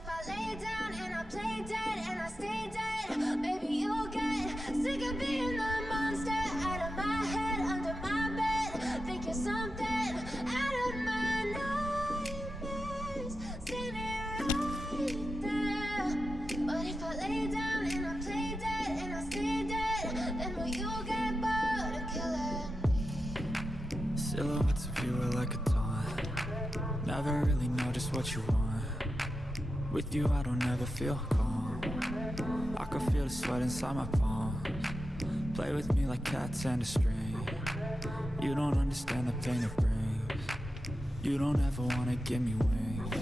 if I lay down and I play dead and I stay dead, maybe you'll get sick of being the monster out of my head, under my bed. Think you're something out of my nightmares, standing right there. But if I lay down and I play dead and I stay dead, then will you get bored of killing me? Silhouettes of you are like a taunt. Never really know just what you want. With you I don't ever feel calm. I can feel the sweat inside my palms. Play with me like cats and a string. You don't understand the pain it brings. You don't ever wanna give me wings.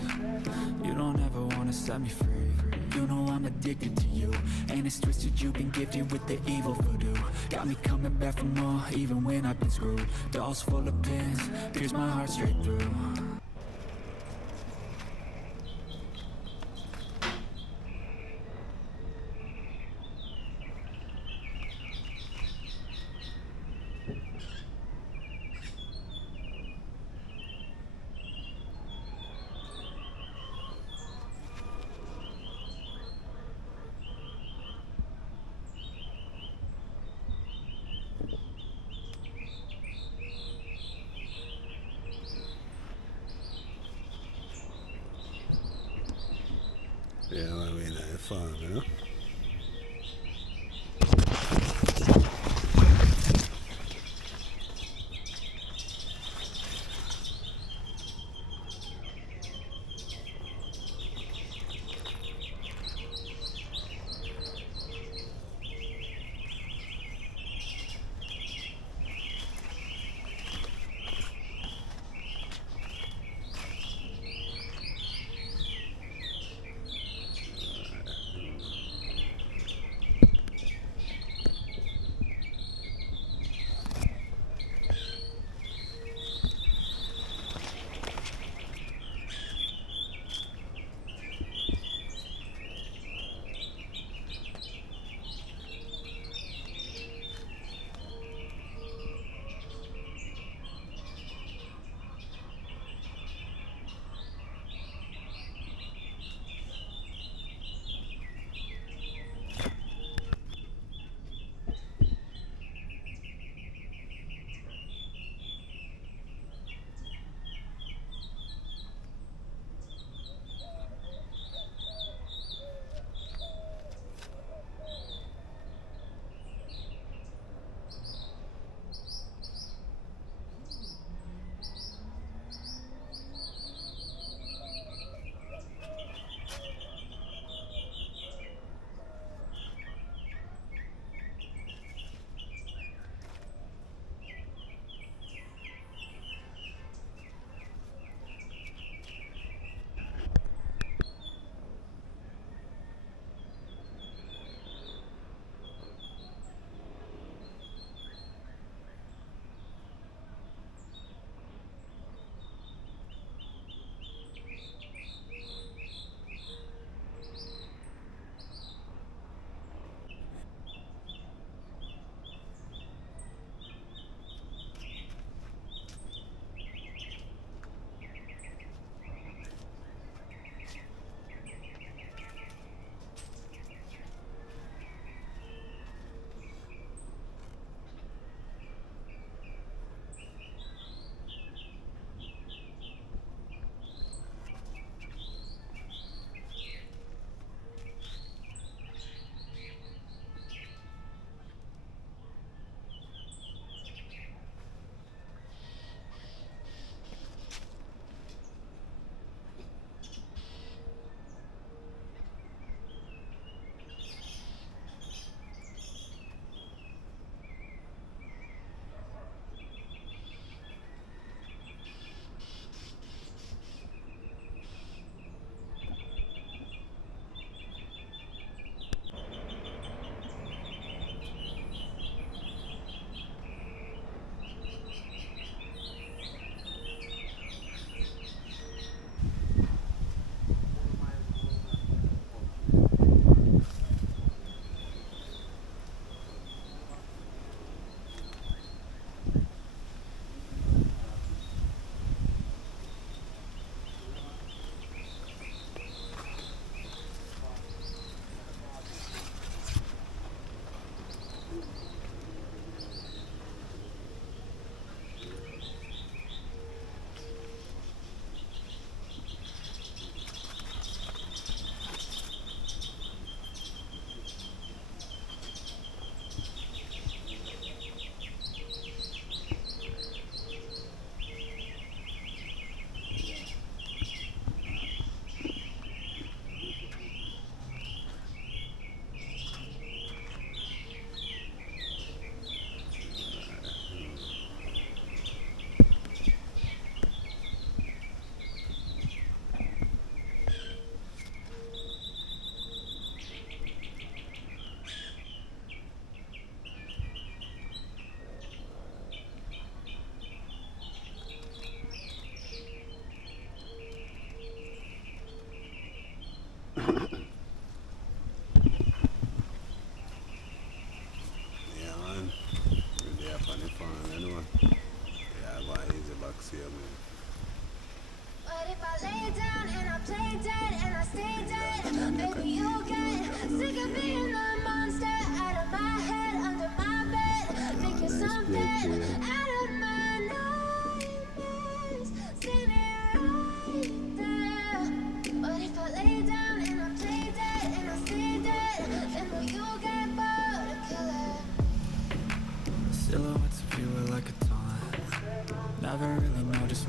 You don't ever wanna set me free. You know I'm addicted to you, and it's twisted you've been gifted with the evil voodoo. Got me coming back for more, even when I've been screwed. Dolls full of pins, pierce my heart straight through. Yeah, I mean, fun, you know?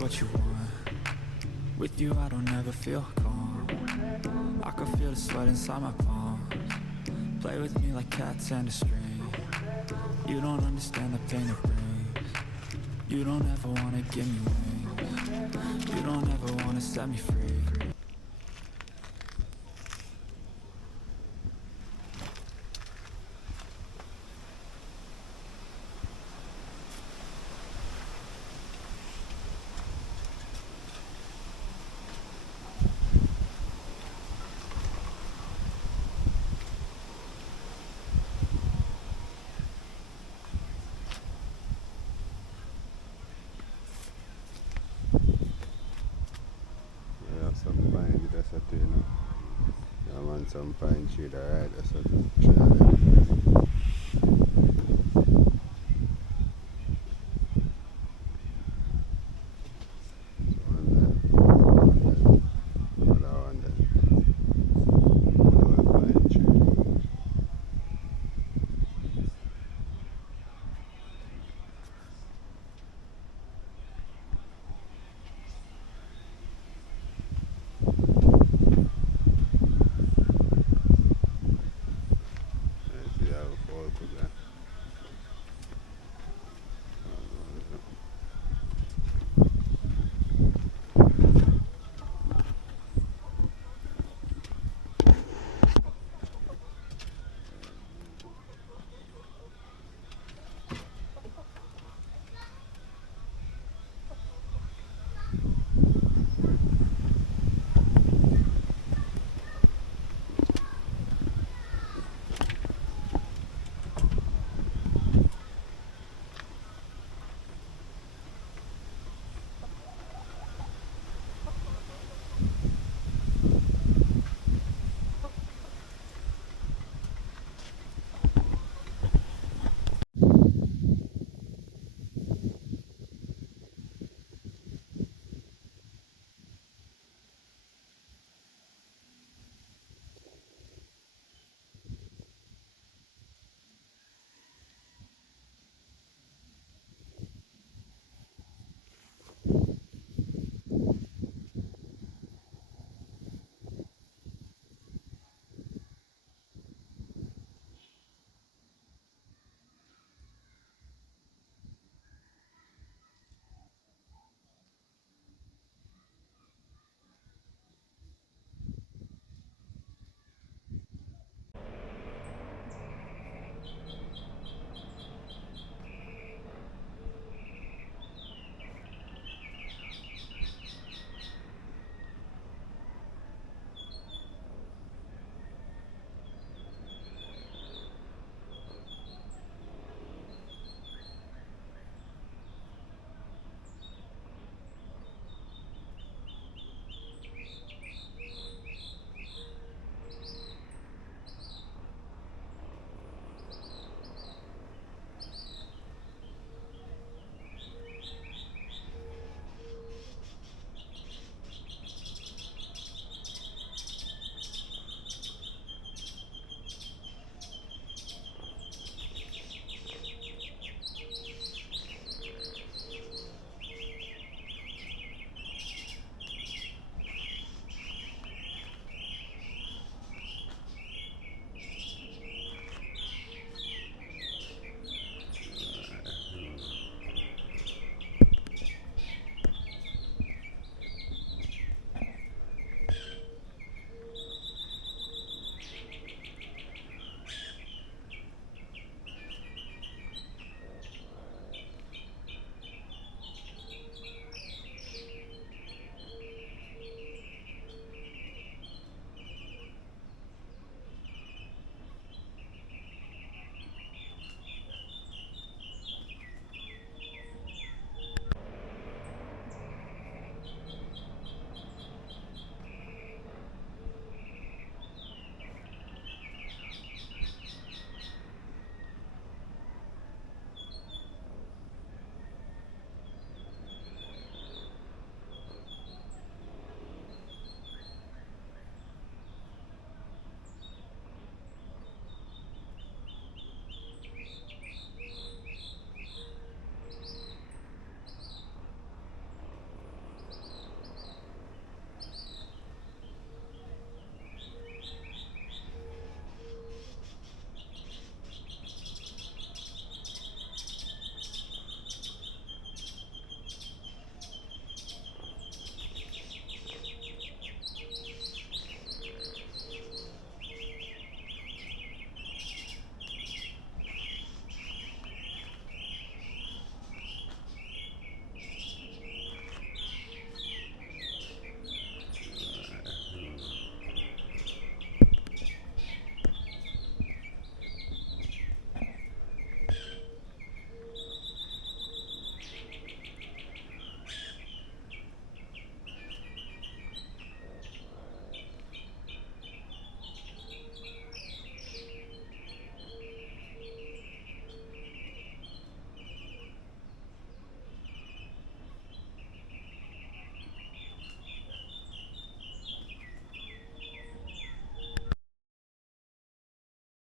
what you want. With you I don't ever feel calm. I can feel the sweat inside my palms. Play with me like cats and a string. You don't understand the pain it brings. You don't ever wanna give me wings. You don't ever wanna set me free. Yeah, some pine, that's a thing. Yeah, man, some pine tree, alright, that's a tree.